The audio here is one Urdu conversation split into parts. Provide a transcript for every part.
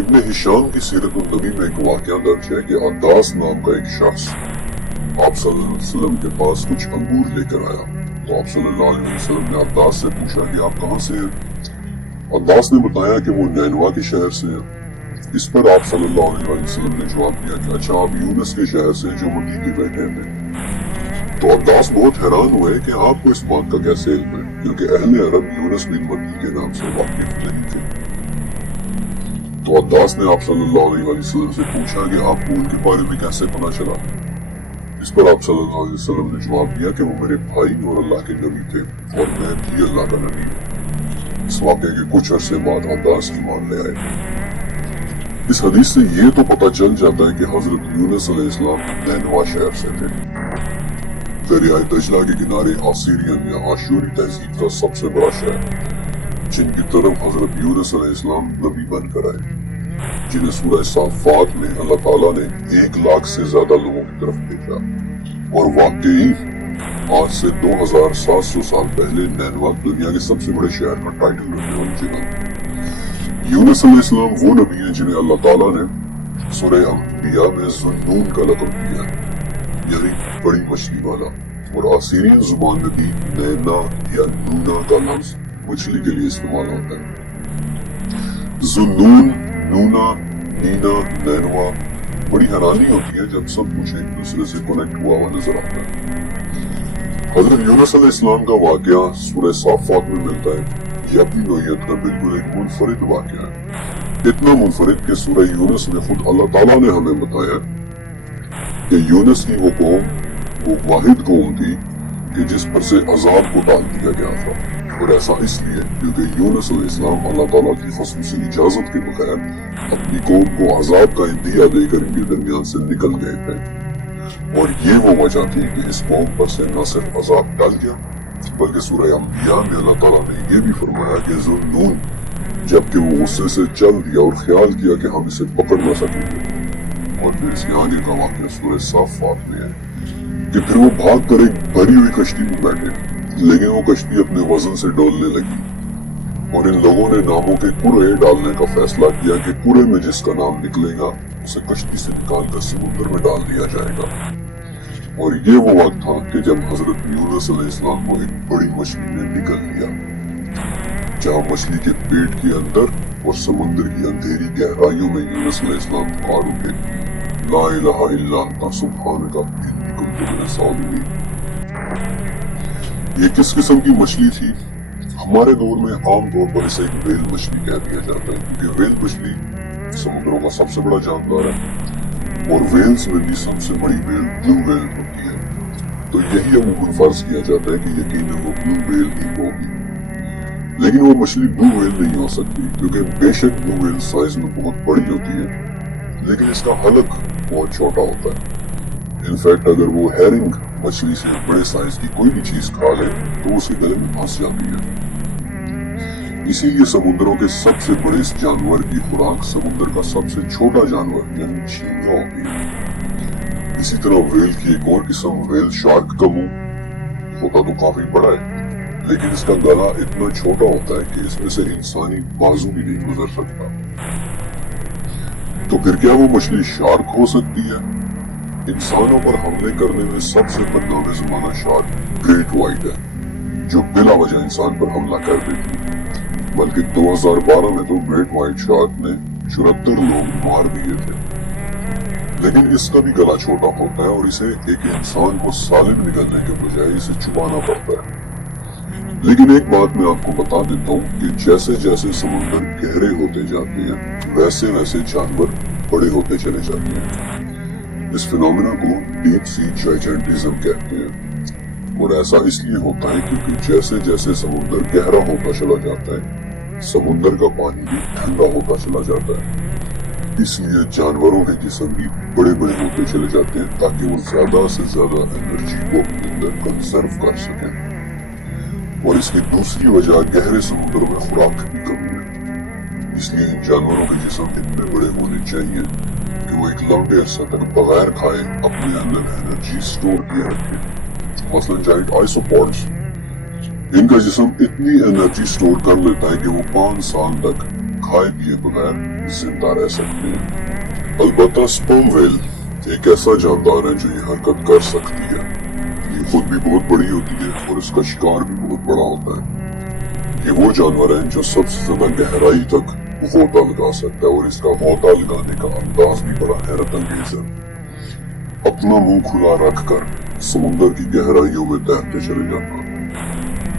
ابن ہشام کی سیرت النبی میں ایک واقعہ درج ہے کہ عداس نام کا ایک شخص آپ صلی اللہ علیہ وسلم کے پاس کچھ انگور لے کر آیا تو آپ صلی اللہ علیہ وسلم نے عداس سے پوچھا کہ آپ کہاں سے ہیں؟ عداس نے بتایا کہ وہ نینوا کے شہر سے ہیں۔ اس پر آپ صلی اللہ علیہ وسلم نے جواب دیا کہ اچھا آپ یونس کے شہر سے جو مدی کے بیٹے تھے۔ تو عداس بہت حیران ہوئے کہ آپ کو اس بات کا کیسے علم ہے، کیونکہ اہل عرب یونس بن مدی کے نام سے واقف نہیں تھے۔ تو عداس نے آپ صلی اللہ علیہ وسلم سے پوچھا کہ آپ کو ان کے بارے میں کیسے پتہ چلا؟ اس پر آپ صلی اللہ علیہ وسلم نے جواب دیا کہ وہ میرے بھائی اور اللہ کے نبی تھے اور میں بھی اللہ کا نبی ہوں۔ اس واقعے کے کچھ عرصے بعد عداس ایمان لے آئے۔ اس حدیث سے یہ تو پتہ چل جاتا ہے کہ حضرت یونس علیہ السلام نینوا شہر سے تھے۔ دریائے دجلہ کے کنارے آسیرین یا آشوری تہذیب کا سب سے بڑا شہر، جن کی طرف حضرت یونس علیہ السلام نبی بن کر آئے، جنہیں سورہ صافات میں اللہ تعالیٰ نے 1,00,000 سے زیادہ لوگوں کی طرف بھیجا۔ اور واقعی آج سے 2700 سال پہلے نینوا دنیا کے سب سے بڑے شہر کا ٹائٹل رکھنے والی جگہ۔ یونس علیہ السلام وہ نبی ہیں جنہیں اللہ تعالیٰ نے سورہ انبیاء میں ذو-النون کا لقب دیا ہے، یعنی بڑی مچھلی والا، اور آسیرین زبان میں بھی نینا یا نونا کا لفظ مچھلی کے لیے استعمال ہوتا ہے۔ ذو-النون، نونا، نینا، نینوا، بڑی حیرانی ہوتی ہے جب سب کچھ ایک دوسرے سے کنیکٹ ہوا ہوا نظر آتا ہے۔ حضرت یونس علیہ السلام کا واقعہ سورہ صافات میں ملتا ہے۔ یہ اپنی نوعیت کا بالکل ایک منفرد واقعہ ہے، اتنا منفرد کہ سورہ یونس میں خود اللہ تعالیٰ نے ہمیں بتایا کہ یونس کی وہ قوم وہ واحد قوم تھی کہ جس پر سے عذاب کو ڈال دیا گیا تھا، اور ایسا اس لیے کیونکہ یونس علیہ السلام اللہ تعالیٰ کی خصوصی اجازت کے بغیر اپنی قوم کو عذاب کا عندیہ دے کر ان کے درمیان سے نکل گئے تھے، اور یہ وہ وجہ تھی کہ اس قوم پر سے نہ صرف عذاب ٹل گیا بلکہ سورہ انبیاء میں اللہ تعالیٰ نے یہ بھی فرمایا کہ ذو-النون جبکہ وہ غصے سے چل دیا اور خیال کیا کہ ہم اسے پکڑ نہ سکیں گے، اور پھر اس کے آگے کا واقعہ سورہ صافات میں ہے کہ پھر وہ بھاگ کر ایک بھری ہوئی کشتی میں بیٹھے، لیکن وہ کشتی اپنے وزن سے ڈولنے لگی، اور ان لوگوں نے ناموں کے قرعے ڈالنے کا فیصلہ کیا کہ قرعے میں جس کا نام نکلے گا اسے کشتی سے نکال کر سمندر میں ڈال دیا جائے گا۔ اور یہ وہ وقت تھا کہ جب حضرت یونس علیہ السلام کو ایک بڑی مچھلی نے نگل لیا، جہاں مچھلی کے پیٹ کے اندر اور سمندر کی اندھیری گہرائیوں میں یونس علیہ السلام پکار اٹھے، لا الہ الا انت سبحانک انی کنت من الظالمین۔ یہ کس قسم کی مچھلی تھی؟ ہمارے دور میں عام طور پر اسے ایک ویل مچھلی کہہ دیا جاتا ہے، کیونکہ ویل مچھلی سمندروں کا سب سے بڑا جاندار ہے، اور ویلز میں بھی سب سے بڑی ویل بلو ویل ہوتی ہے، تو یہی عموماً فرض کیا جاتا ہے کہ یقیناً وہ بلو ویل ہی ہوگی، لیکن وہ مچھلی بلو ویل نہیں ہو سکتی، کیونکہ بے شک بلو ویل سائز میں بہت بڑی ہوتی ہے لیکن اس کا حلق بہت چھوٹا ہوتا ہے۔ انفیکٹ اگر وہ ہیرنگ مچھلی سے بڑے سائز کی کوئی بھی چیز کھا لے تو اسے گلے میں پھنس جاتی ہے۔ اسی لیے سمندروں کے سب سے بڑے اس جانور کی خوراک سمندر کا سب سے چھوٹا جانور یعنی جھینگا ہوتی ہے۔ اسی طرح ویل کی ایک اور قسم ویل شارک کا منہ ہوتا تو کافی بڑا ہے، لیکن اس کا گلا اتنا چھوٹا ہوتا ہے کہ اس میں سے انسانی بازو بھی نہیں گزر سکتا۔ تو پھر کیا وہ مچھلی شارک ہو سکتی ہے؟ انسانوں پر حملے کرنے میں سب سے بدنام زمانہ شارک گریٹ وائٹ ہے، جو بلا وجہ انسان پر حملہ کر دیتی ہے، بلکہ 2012 میں تو گریٹ وائٹ شارک نے 74 لوگ مار دیے تھے۔ لیکن اس کا بھی گلا چھوٹا ہوتا ہے اور اسے ایک انسان کو سالم نگلنے کے بجائے اسے چھپانا پڑتا ہے۔ لیکن ایک بات میں آپ کو بتا دیتا ہوں کہ جیسے جیسے سمندر گہرے ہوتے جاتے ہیں ویسے ویسے جانور بڑے ہوتے چلے جاتے ہیں۔ اس فینومینا کو ڈیپ سی جائجنٹزم کہتے ہیں، اور ایسا اس لیے ہوتا ہے کیونکہ جیسے جیسے سمندر گہرا ہوتا چلا جاتا ہے سمندر کا پانی بھی ٹھنڈا ہوتا چلا جاتا ہے، اس لیے جانوروں کے جسم بھی بڑے بڑے ہوتے چلے جاتے ہیں تاکہ وہ زیادہ سے زیادہ انرجی کو اپنے اندر کنزرو کر سکیں۔ اور اس کی دوسری وجہ گہرے سمندر میں خوراک کی کمی ہے، اس لیے ان جانوروں کے جسم اتنے بڑے ہونے چاہیے کہ وہ ایک لمبے عرصے تک بغیر کھائے اپنے اندر انرجی سٹور کیے رکھے۔ مثلا جائنٹ آئسوپوڈز، ان کا جسم اتنی انرجی سٹور کر لیتا ہے کہ وہ 5 سال تک کھائے پیے بغیر زندہ رہ سکتے ہیں۔ البتہ سپرم ویل ایک ایسا جاندار ہے جو یہ حرکت کر سکتی ہے۔ یہ خود بھی بہت بڑی ہوتی ہے اور اس کا شکار بھی بہت بڑا ہوتا ہے۔ یہ وہ جانور ہے جو سب سے زیادہ گہرائی تک غوطہ لگا سکتا ہے اور اس کا غوطہ لگانے کا انداز بھی بڑا حیرت انگیز ہے۔ اپنا منہ کھلا رکھ کر سمندر کی گہرائیوں میں تیرتے چلے جانا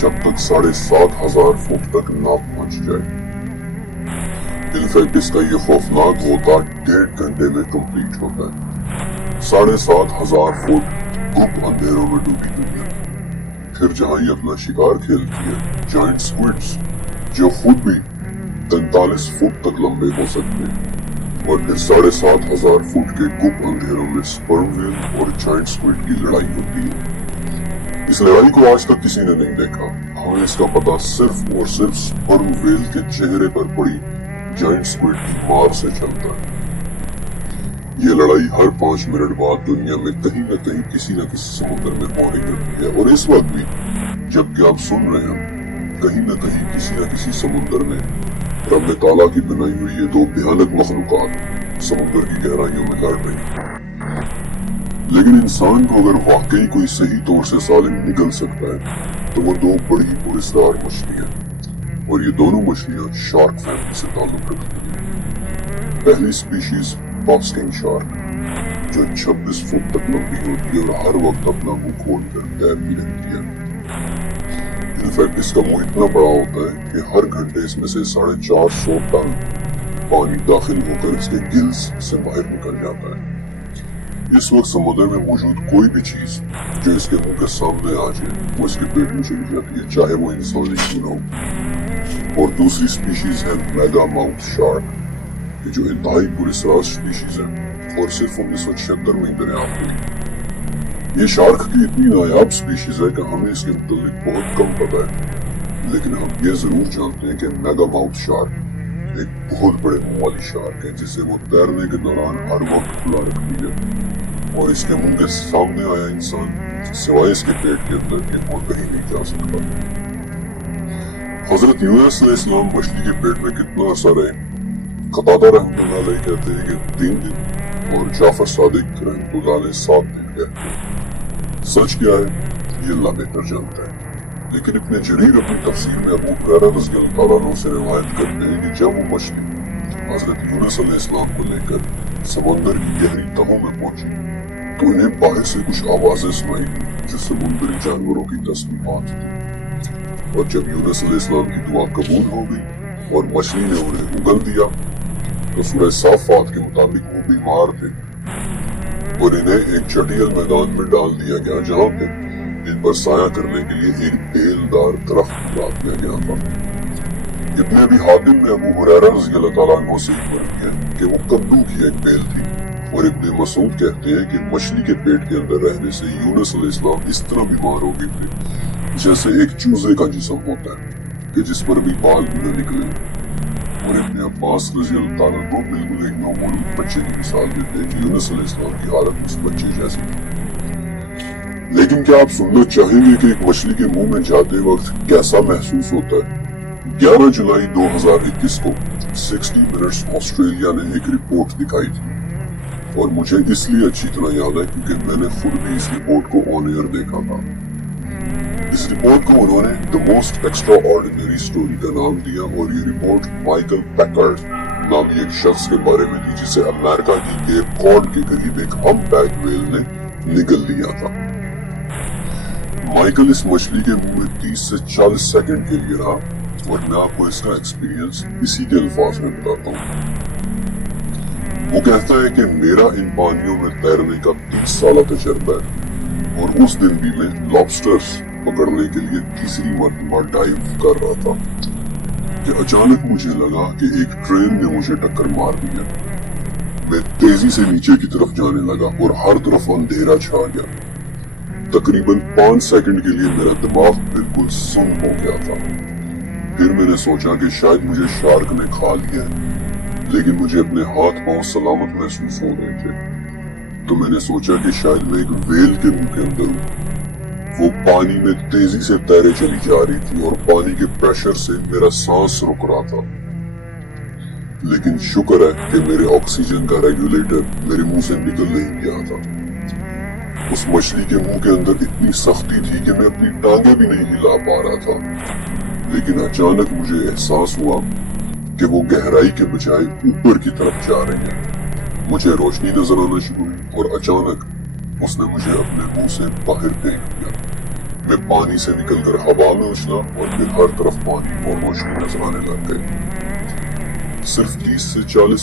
جب تک 7,500 فٹ تک نہ پہنچ جائے۔ انفیکٹ اس کا یہ خوفناک غوطہ 1.5 گھنٹے میں کمپلیٹ ہوتا ہے۔ 7,500 فٹ گپ اندھیروں میں ڈوبی ہوئی ہے۔ پھر جہاں یہ اپنا شکار کھیلتی ہے، جائنٹ سکویڈز جو خود بھی 43 فٹ تک لمبے ہو سکتے ہیں، اور پھر 7,500 فٹ کے گپ اندھیروں میں سپرم ویل اور جائنٹ سکویڈ کی لڑائی ہوتی ہے۔ اس لڑائی کو آج تک کسی نے نہیں دیکھا۔ ہمیں اس کا پتہ صرف اور صرف سپرم ویل کے چہرے پر پڑی جائنٹ سکویڈ کی مار سے چلتا ہے۔ یہ لڑائی ہر 5 منٹ بعد دنیا میں کہیں نہ کہیں کسی نہ کسی سمندر میں ہونے کرتی ہے، اور اس وقت بھی جبکہ آپ سن رہے ہیں کہیں نہ کہیں کسی نہ کسی سمندر میں رب تعالیٰ کی بنائی ہوئی یہ دو بھیانک مخلوقات سمندر کی گہرائیوں میں لڑ رہی ہیں۔ لیکن انسان کو اگر واقعی کوئی صحیح طور سے سالم نکل سکتا ہے تو وہ دو بڑی پراسرار مچھلیاں، اور یہ دونوں مچھلیاں شارک فیملی سے تعلق رکھتی ہیں۔ پہلی سپیشیز باسکنگ شارک جو 26 فٹ تک لمبی ہوتی ہے اور ہر وقت اپنا منہ کھول کر تیرتی رہتی ہے۔ انفیکٹ اس کا منہ اتنا بڑا ہوتا ہے کہ ہر گھنٹے اس میں سے 450 ٹن پانی داخل ہو کر اس کے گلز سے باہر نکل جاتا ہے۔ اس وقت سمندر میں موجود کوئی بھی چیز جو اس کے منہ کے سامنے آ جائے وہ اس کے پیٹ میں چلی جاتی ہے، چاہے وہ انسان ہی کیوں نہ ہو۔ اور دوسری سپیشیز ہے میگا ماؤتھ شارک جو انتہائی پراسرار سپیشیز ہے اور صرف 1976 میں دریافت ہوئی۔ یہ شارک کی اتنی نایاب سپیشیز ہے کہ ہمیں اس کے متعلق بہت کم پتہ ہے، لیکن ہم یہ ضرور جانتے ہیں کہ میگا ماؤتھ شارک ایک بہت بڑے منہ والی شارک ہے جسے وہ تیرنے کے دوران ہر وقت کھلا رکھتی ہے، اور اس کے منہ کے سامنے آیا انسان سوائے اس کے پیٹ کے اندر کے اور کہیں نہیں جا سکتا۔ حضرت یونس علیہ السلام مچھلی کے پیٹ میں کتنا عرصہ رہے؟ قتادہ رحمۃ اللہ علیہ کہتے ہیں کہ 3 دن، اور جعفر صادق رحمۃ اللہ علیہ 7 دن کہتے ہیں۔ سچ کیا ہے یہ اللہ بہتر جانتا ہے، لیکن ابن جریر اپنی تفسیر میں ابو ہریرہ رضی اللہ عنہ سے روایت کرتے ہیں کہ جب وہ مچھلی حضرت یونس علیہ السلام کو لے کر سمندر کی گہری تہوں میں پہنچی تو انہیں باہر سے کچھ آوازیں سنائی دی جو سمندری جانوروں کی تسبیحات تھی، اور جب یونس علیہ السلام کی دعا قبول ہو گئی اور مچھلی نے انہیں اگل دیا تو سورہ صافات کے مطابق وہ بیمار تھے اور انہیں ایک چٹیل میدان میں ڈال دیا گیا جہاں پہ ان پر سایہ کرنے کے لیے ایک بیلدار درخت لگا دیا گیا تھا۔ ابن ابی حاتم نے ابو ہریرہ رضی اللہ تعالیٰ عنہ سے روایت کیا کہ وہ کدو کی ایک بیل تھی، اور ابن مسعود کہتے ہیں کہ مچھلی کے پیٹ کے اندر رہنے سے یونس علیہ السلام اس طرح بیمار ہو گئے تھے جیسے ایک چوزے کا جسم ہوتا ہے کہ جس پر بھی بال بھی نہ نکلے، اور ابن عباس رضی اللہ تعالیٰ کو بالکل ایک نومولود بچے کی مثال دیتے ہیں کہ یونس علیہ السلام کی حالت اس بچے جیسی تھی۔ لیکن کیا آپ سننا چاہیں گے کہ ایک مچھلی کے منہ میں جاتے وقت کیسا محسوس ہوتا ہے؟ 11 جولائی 2021 کو 60 منٹس آسٹریلیا نے ایک رپورٹ دکھائی تھی، اور مجھے اس لیے اچھی طرح یاد ہے کیونکہ میں نے خود بھی اس رپورٹ کو آن ایئر دیکھا تھا۔ اس رپورٹ کو انہوں نے The Most Extraordinary Story کا نام دیا، اور یہ رپورٹ مائیکل پیکرڈ نامی ایک شخص کے بارے میں تھی جسے امریکہ کی کیپ کاڈ کے قریب ایک ہم بیک ویل نے نگل لیا تھا۔ مائیکل اس مچھلی کے منہ میں 30 سے 40 سیکنڈ کے لیے رہا، اور میں آپ کو اس کا ایکسپیرینس اسی کے الفاظ میں بتاتا ہوں۔ وہ کہتا ہے کہ میرا ان پانیوں میں تیرنے کا 30 سالہ تجربہ ہے، اور اس دن بھی میں لابسٹرز پکڑنے کے لیے تیسری مرتبہ ڈائیو کر رہا تھا کہ اچانک مجھے لگا کہ ایک ٹرین نے مجھے ٹکر مار دیا۔ میں تیزی سے نیچے کی طرف جانے لگا اور ہر طرف اندھیرا چھا گیا۔ تقریباً 5 سیکنڈ کے لیے میرا دماغ بالکل سن ہو گیا تھا۔ پھر میں نے سوچا کہ شاید مجھے شارک نے کھا لیا ہے، لیکن مجھے اپنے ہاتھ پاؤں سلامت محسوس ہو رہے تھے، تو میں نے سوچا کہ شاید میں ایک ویل کے منہ کے اندر ہوں۔ وہ پانی میں تیزی سے تیرے چلی جا رہی تھی اور پانی کے پریشر سے میرا سانس رک رہا تھا۔ لیکن شکر ہے کہ میرے آکسیجن کا ریگولیٹر میرے منہ سے نکل نہیں گیا تھا۔ اس مچھلی کے منہ کے اندر اتنی سختی تھی کہ میں اپنی ٹانگیں بھی نہیں ہلا پا رہا تھا، لیکن اچانک مجھے احساس ہوا کہ وہ گہرائی کے بجائے اوپر کی طرف جا رہی ہے۔ مجھے روشنی نظر آنا شروع ہوئی اور اچانک اس نے مجھے اپنے منہ سے باہر پھینک دیا۔ میں پانی سے نکل کر ہوا میں اچھلا اور پھر ہر طرف پانی اور روشنی نظر آنے لگ گئی۔ صرف 30 سے 40